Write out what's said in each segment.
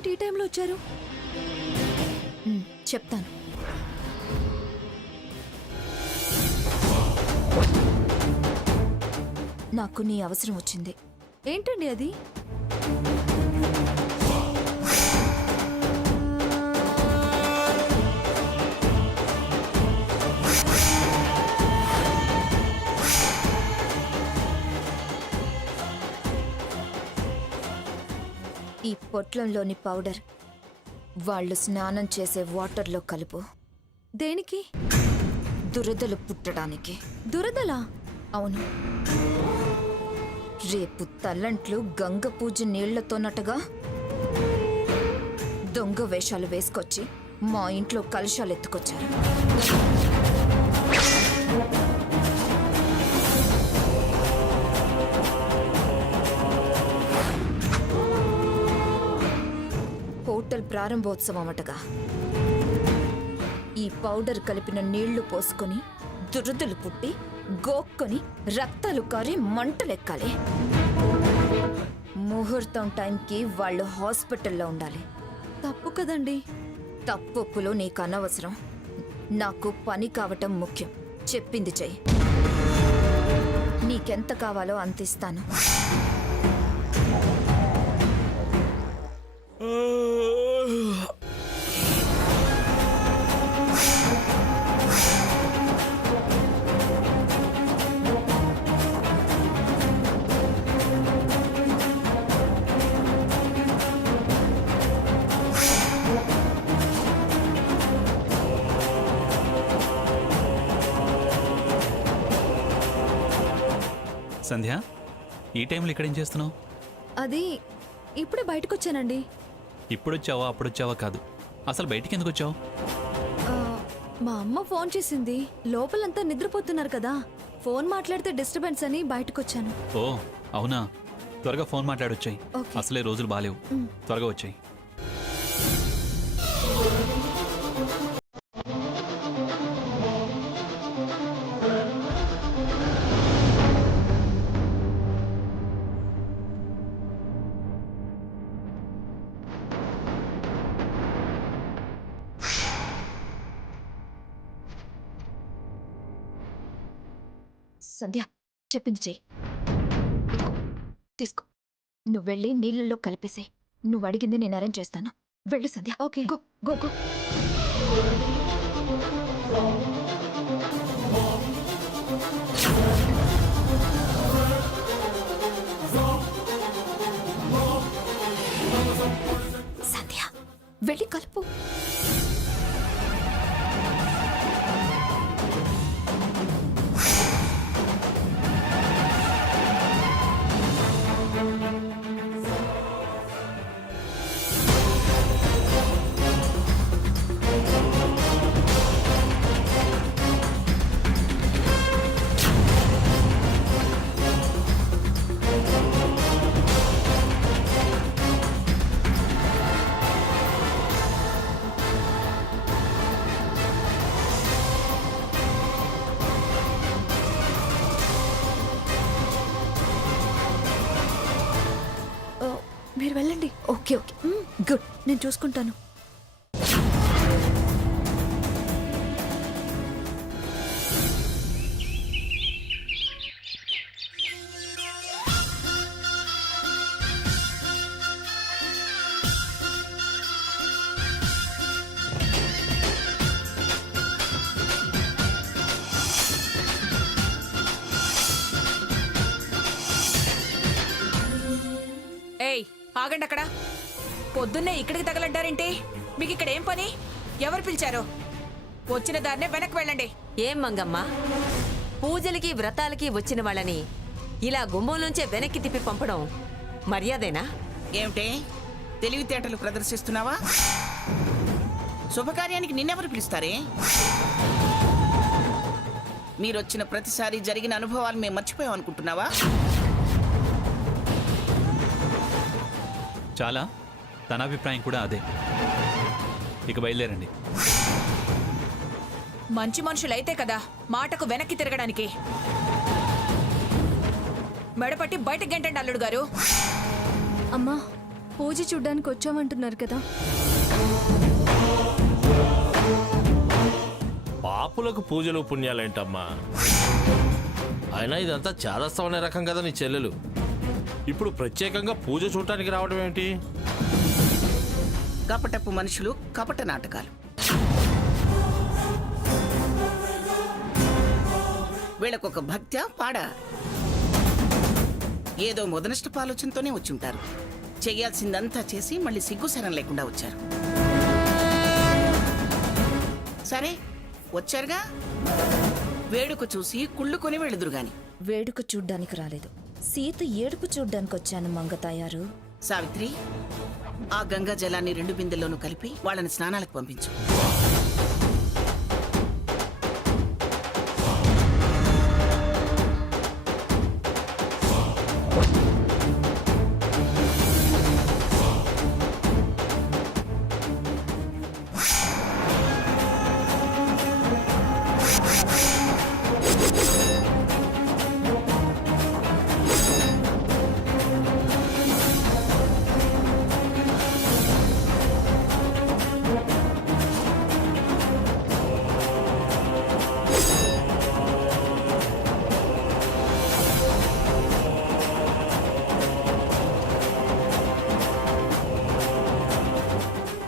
ఏంటి ఈ టైంలో వచ్చారు? చెప్తాను. నాకు నీ అవసరం వచ్చింది. ఏంటండి అది? ఈ పొట్లంలోని పౌడర్ వాళ్ళు స్నానం చేసే వాటర్లో కలుపు. దేనికి? దురదలు పుట్టడానికి. దురదలా? అవును. రేపు తల్లంట్లు గంగ పూజ నీళ్లతోనట్టుగా దొంగ వేషాలు వేసుకొచ్చి మా ఇంట్లో కలశాలు ఎత్తుకొచ్చారు. హోటల్ ప్రారంభోత్సవం అటగా. ఈ పౌడర్ కలిపిన నీళ్లు పోసుకొని దురదలు పుట్టి గోక్కొని రక్తాలు కారి మంటలెక్కాలి. ముహూర్తం టైంకి వాళ్ళు హాస్పిటల్లో ఉండాలి. తప్పు కదండి. తప్పులు నీకు అనవసరం. నాకు పని కావటం ముఖ్యం. చెప్పింది చెయ్యి. నీకెంత కావాలో అంత ఇస్తాను. సంధ్య, ఈ టైంలో ఇక్కడేం చేస్తున్నావు? అది ఇప్పుడే బయటకు వచ్చానండి. ఇప్పుడొచ్చావా అప్పుడొచ్చావా కాదు, అసలు బయటికి ఎందుకు వచ్చావు? ఆ, మా అమ్మ ఫోన్ చేసింది. లోపలంతా నిద్రపోతున్నారు కదా, ఫోన్ మాట్లాడితే డిస్టర్బెన్స్ అని బయటకు వచ్చాను. ఓ అవునా, త్వరగా ఫోన్ మాట్లాడొచ్చాయి. ఓకే. అసలే రోజులు బాలేవు, త్వరగా వచ్చాయి. సంధ్య, చెప్పింది చెయ్యి. తీసుకో. నువ్వు వెళ్ళి నీళ్ళల్లో కలిపేసే. నువ్వు అడిగింది నేను అరేంజ్ చేస్తాను. వెళ్ళు Sandhya. Okay. Go go go. Sandhya, వెళ్ళి కలుపు. మీరు వెళ్ళండి. Okay okay, good. నేను చూసుకుంటాను. ఏయ్, ఆగండి అక్కడ. పొద్దున్నే ఇక్కడికి తగలంటారేంటి? మీకు ఇక్కడ ఏం పని? ఎవరు పిలిచారు? వచ్చిన దాన్నే వెనక్కి వెళ్ళండి. ఏం మంగమ్మ, పూజలకి వ్రతాలకి వచ్చిన వాళ్ళని ఇలా గుమ్మంలోంచే వెనక్కి తిప్పి పంపడం మర్యాదేనా? ఏమిటే తెలివితేటలు ప్రదర్శిస్తున్నావా? శుభకార్యానికి నిన్నెవరు పిలుస్తారే? మీరొచ్చిన ప్రతిసారి జరిగిన అనుభవాలు మేము మర్చిపోయాం అనుకుంటున్నావా? చాలా, తన అభిప్రాయం కూడా అదే. ఇక బయలుదేరండి. మంచి మనుషులైతే కదా మాటకు వెనక్కి తిరగడానికి. మెడపట్టి బయటకు గెంటండి అల్లుడు గారు. అమ్మా, పూజ చూడ్డానికి వచ్చామంటున్నారు కదా. పాపులకు పూజలు పుణ్యాలేంటమ్మా? అయినా ఇదంతా చేదస్తాం అనే రకం కదా నీ చెల్లెలు. ఇప్పుడు ప్రత్యేకంగా పూజ చూడటానికి రావడం ఏమిటి? కపటపు మనుషులు, కపట నాటకాలు. వీళ్ళకొక భక్త్యా పాడా? ఏదో మొదనష్టపు ఆలోచనతోనే వచ్చి ఉంటారు. చెయ్యాల్సిందంతా చేసి మళ్ళీ సిగ్గుసరం లేకుండా వచ్చారు. సరే వచ్చారుగా, వేడుక చూసి కుళ్ళుకొని వెళుదురు గాని. వేడుక చూడ్డానికి రాలేదు, సీత ఏడుపు చూడ్డానికి వచ్చాను మంగతాయారు. సావిత్రి, ఆ గంగా జలాన్ని 2 బిందెల్లోనూ కలిపి వాళ్ళని స్నానాలకు పంపించు.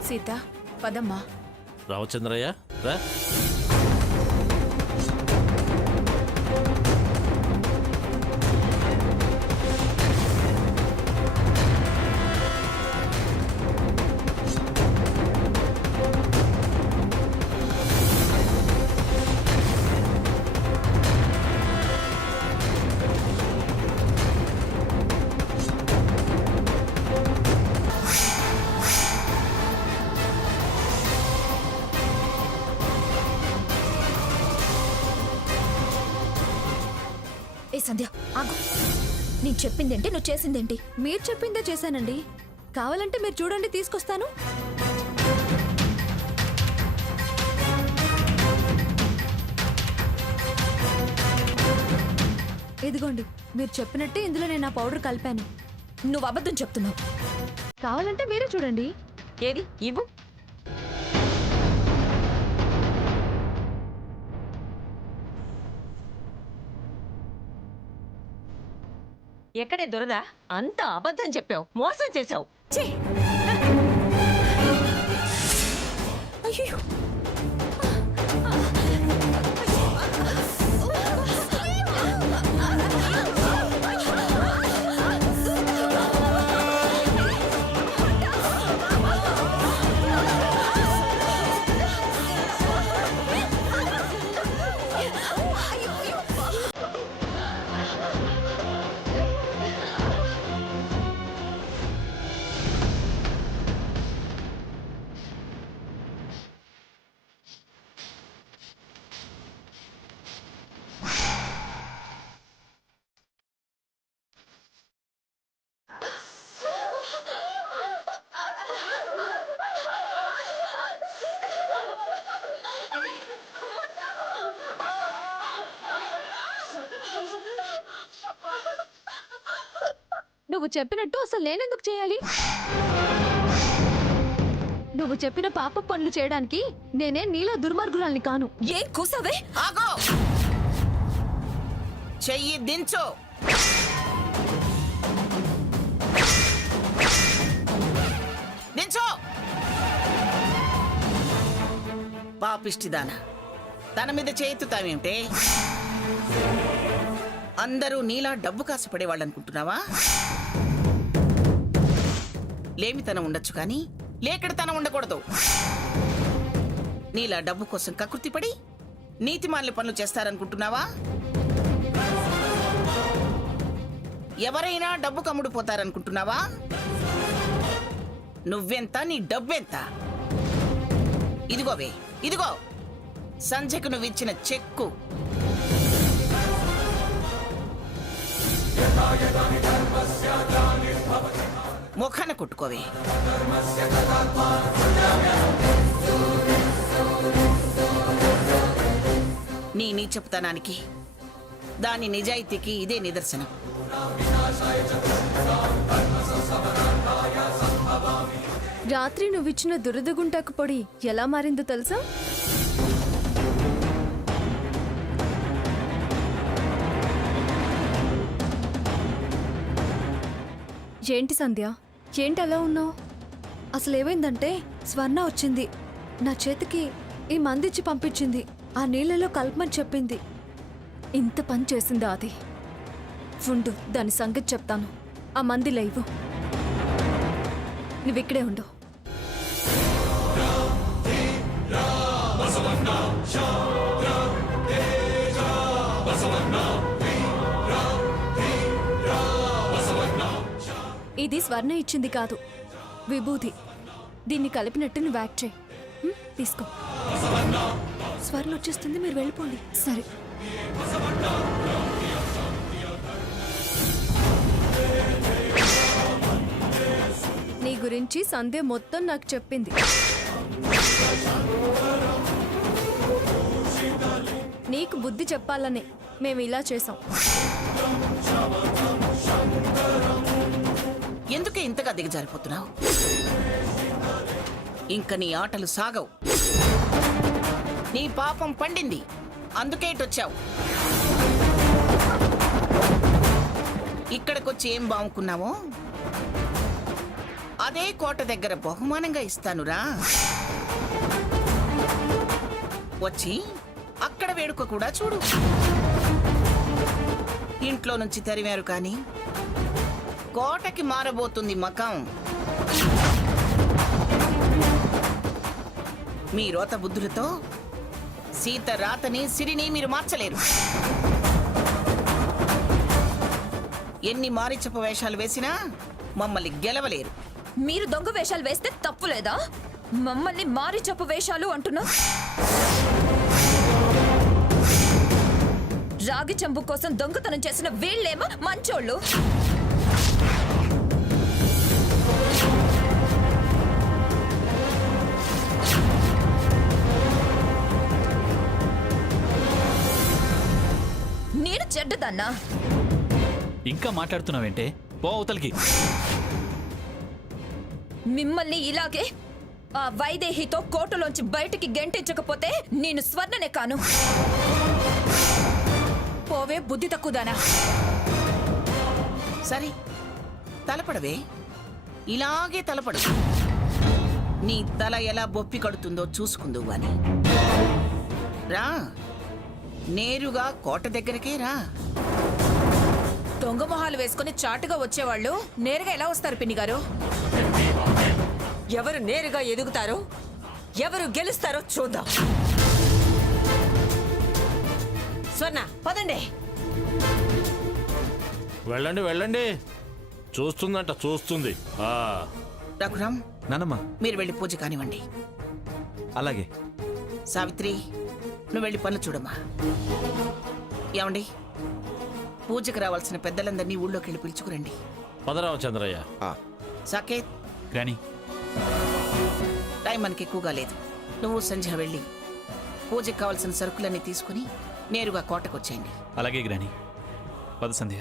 సీత పదమ్మా. రామచంద్రయ్య రా. ఏ సంధ్య ఆగు, నేను చెప్పిందేంటి, నువ్వు చేసిందేంటి? మీరు చెప్పిందే చేశానండి. కావాలంటే మీరు చూడండి, తీసుకొస్తాను. ఇదిగోండి, మీరు చెప్పినట్టే ఇందులో నేను ఆ పౌడర్ కలిపాను. నువ్వు అబద్ధం చెప్తున్నావు. కావాలంటే మీరే చూడండి. ఏది ఇవ్వు. ఎక్కడే దొరదా? అంత అబద్ధం చెప్పావు, మోసం చేశావు. అయ్యో, నువ్వు చెప్పినట్టు అసలు నేనెందుకు చేయాలి? నువ్వు చెప్పిన పాప పనులు చేయడానికి నేనే నీలో దుర్మార్గురాల్ని కాను. ఏం కూసావే? ఆగో, చెయ్యి దించు. దించు. పాపిష్టిదానా, తన మీద చేతుతావేమిటే? అందరూ నీలా డబ్బు కాసుపడే వాళ్ళనుకుంటున్నావా? లేమితనం ఉండొచ్చు కానీ లేకడితనం ఉండకూడదు. నీలా డబ్బు కోసం కకృతిపడి నీతిమాలిన పనులు చేస్తారనుకుంటున్నావా? ఎవరైనా డబ్బు కమ్ముడిపోతారనుకుంటున్నావా? నువ్వెంత, నీ డబ్బెంత? ఇదిగోవే, ఇదిగో సంధ్యకు నువ్విచ్చిన చెక్కు. ముఖాన కొట్టుకోవే. నీ నీచపుతనానికి, దాని నిజాయితీకి ఇదే నిదర్శనం. రాత్రి నువ్విచ్చిన దురదగుంటాకు పొడి ఎలా మారిందో తెలుసా? ఏంటి సంధ్య, ఏంటి అలా ఉన్నావు? అసలు ఏమైందంటే స్వర్ణ వచ్చింది నా చేతికి ఈ మందిచ్చి పంపించింది. ఆ నీళ్ళలో కలపమని చెప్పింది. ఇంత పని చేసిందా అది? ఉండు, దాని సంగతి చెప్తాను. ఆ మంది లేవు, నువ్విక్కడే ఉండు. ఇది స్వర్ణ ఇచ్చింది కాదు, విభూతి. దీన్ని కలిపినట్టు నువ్వు యాక్ట్ చేయి. తీసుకో. స్వర్ణ వచ్చేస్తుంది, మీరు వెళ్ళిపోండి. సరే. నీ గురించి సంధ్య మొత్తం నాకు చెప్పింది. నీకు బుద్ధి చెప్పాలనే మేము ఇలా చేసాం. ఎందుకే ఇంతగా దిగజారిపోతున్నావు? ఇంక నీ ఆటలు సాగవు. నీ పాపం పండింది, అందుకే ఇటొచ్చావు. ఇక్కడికొచ్చి ఏం బావుకున్నావో అదే కోట దగ్గర బహుమానంగా ఇస్తానురా. వచ్చి అక్కడ వేడుక కూడా చూడు. ఇంట్లో నుంచి తరిమారు కానీ కోటకి మారబోతుంది మకం. మీ రోత బుద్ధులతో సీత రాతని సిరిని మీరు మార్చలేరు. ఎన్ని మారిచపు వేషాలు వేసినా మమ్మల్ని గెలవలేరు. మీరు దొంగ వేషాలు వేస్తే తప్పు లేదా? మమ్మల్ని మారి చెప్పు వేషాలు అంటున్నా. రాగి చెంబు కోసం దొంగతనం చేసిన వీళ్ళేమో మంచోళ్ళు. నేను చెడ్డదన్నా. ఇంకా మాట్లాడుతున్నావేంటే? పో అవతలికి. మిమ్మల్ని ఇలాగే ఆ వైదేహితో కోటలోంచి బయటికి గెంటించకపోతే నేను స్వర్ణనే కాను. పోవే బుద్ధి తక్కువదానా. సరే, తలపడవే. ఇలాగే తలపడు. నీ తల ఎలా బొప్పి కడుతుందో చూసుకుందు అని. రా, నేరుగా కోట దగ్గరకే రా. దొంగ మొహాలు వేసుకుని చాటుగా వచ్చేవాళ్ళు నేరుగా ఎలా వస్తారు పిన్ని గారు? ఎవరు నేరుగా ఎదుగుతారో, ఎవరు గెలుస్తారో చూద్దాం. స్వర్ణ, పదండి. వెళ్ళండి వెళ్ళండి, చూస్తుందంట, చూస్తుంది. రఘురామ్, నానమ్మ. మీరు వెళ్ళి పూజ కానివ్వండి. అలాగే. సావిత్రి, నువ్వు వెళ్ళి పనులు చూడమ్మా. ఏమండి, పూజకు రావాల్సిన పెద్దలందరినీ ఊళ్ళోకి వెళ్ళి పిలుచుకురండి. పదరామ చంద్రయ్య. సాకేత్, గ్రాని. టైం మనకి ఎక్కువగా లేదు. నువ్వు సంధ్య వెళ్ళి పూజకు కావాల్సిన సరుకులన్నీ తీసుకుని నేరుగా కోటకు వచ్చేయండి. అలాగే గ్రాని. పద సంధ్య.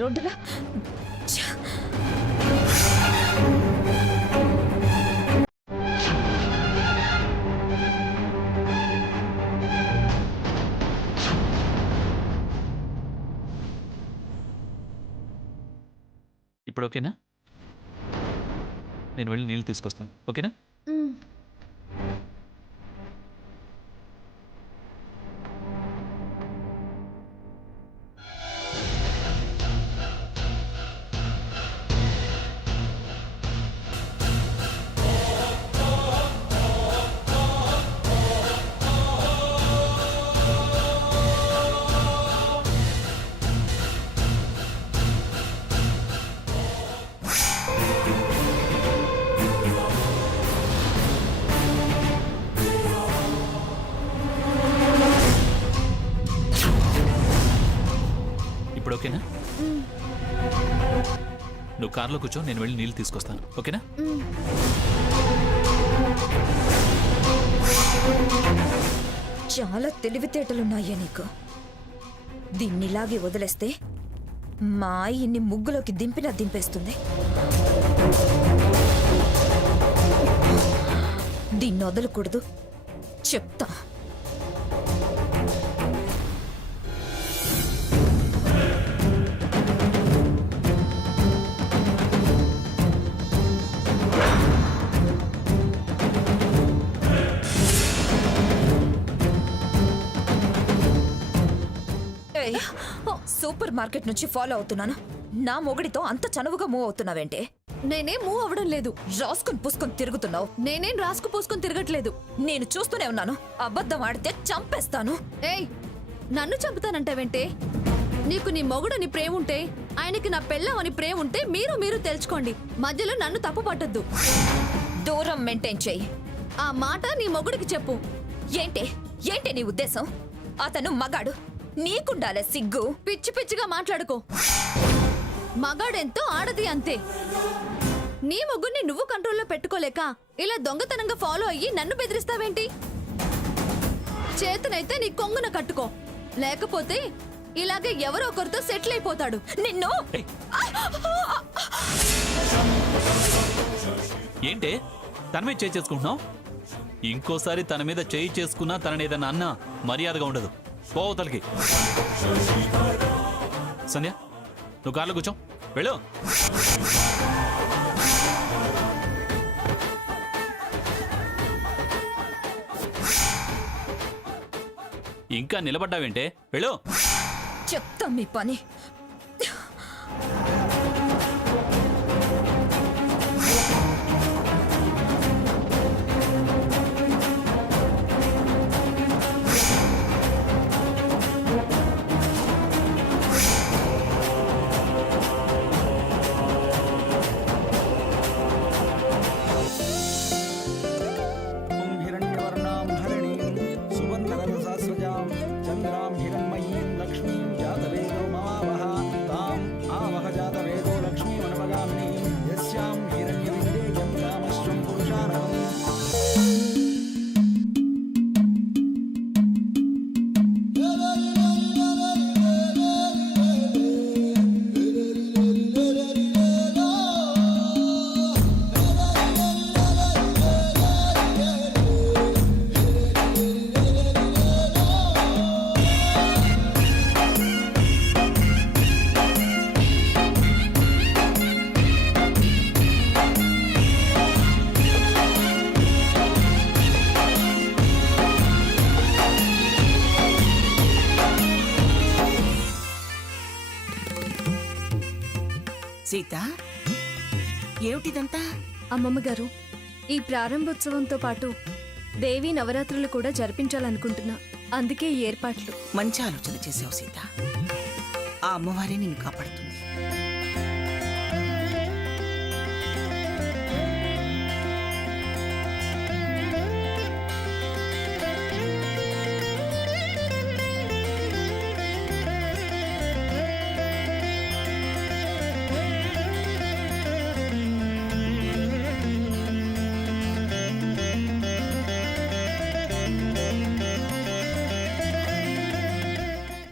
రోడ్డులా ఇప్పుడు ఓకేనా? నేను వెళ్ళి నీళ్ళు తీసుకొస్తాను, ఓకేనా? ఇప్పుడు ఓకేనా? నువ్వు కార్లో కూర్చో, నేను వెళ్ళి నీళ్ళు తీసుకొస్తాను, ఓకేనా? చాలా తెలివితేటలున్నాయే నీకు. దీన్నిలాగే వదిలేస్తే మా ఆయన్ని ముగ్గులోకి దింపినా దింపేస్తుంది. దీన్ని వదలకూడదు, చెప్తా. ఏయ్, సూపర్ మార్కెట్ నుంచి ఫాలో అవుతున్నాను. నా మొగుడితో అంత చనువుగా మూవ్ అవుతున్నావేంటే? నేనేం మూవ్ అవ్వడం లేదు. రాసుకొని పూసుకొని తిరుగుతున్నావు. నేనేం రాసుకు పూసుకొని తిరగట్లేదు. నేను చూస్తూనే ఉన్నాను. అబద్ధం ఆడితే చంపేస్తాను. ఏయ్, నన్ను చంపుతానంటావేంటే? నీకు నీ మొగుడని ప్రేమ ఉంటే, ఆయనకి నా పెళ్ళం అని ప్రేమ ఉంటే మీరు తెలుసుకోండి. మధ్యలో నన్ను తప్పు పట్టద్దు. దూరం మెయింటైన్ చెయ్యి. ఆ మాట నీ మొగుడికి చెప్పు. ఏంటి నీ ఉద్దేశం? అతను మగాడు, నీకుండాలే సిగ్గు. పిచ్చి పిచ్చిగా మాట్లాడుకో. మగాడెంతో ఆడది అంతే. నీ మొగుడిని నువ్వు కంట్రోల్లో పెట్టుకోలేక ఇలా దొంగతనంగా ఫాలో అయ్యి నన్ను బెదిరిస్తావేంటి? చేతనైతే నీ కొంగున కట్టుకో, లేకపోతే ఇలాగే ఎవరో ఒకరితో సెటిల్ అయిపోతాడు. నిన్ను ఏంటే తన మీద చేయి చేసుకుంటున్నావు? ఇంకోసారి తన మీద చేయి చేసుకున్నా తనని ఏదన్నా అన్నా మర్యాదగా ఉండదు. పోవతలకి. సంధ్య, నువ్వు కార్లో కూర్చో, వెళ్ళు. ఇంకా నిలబడ్డావేంటే? వెళ్ళు. చెప్తా మీ పని. సీత, ఏమిటిదంతా? అమ్మమ్మ గారు, ఈ ప్రారంభోత్సవంతో పాటు దేవి నవరాత్రులు కూడా జరిపించాలనుకుంటున్నా. అందుకే ఈ ఏర్పాట్లు. మంచి ఆలోచన చేసావు సీత. ఆ అమ్మవారే నిన్ను కాపాడుతుంది.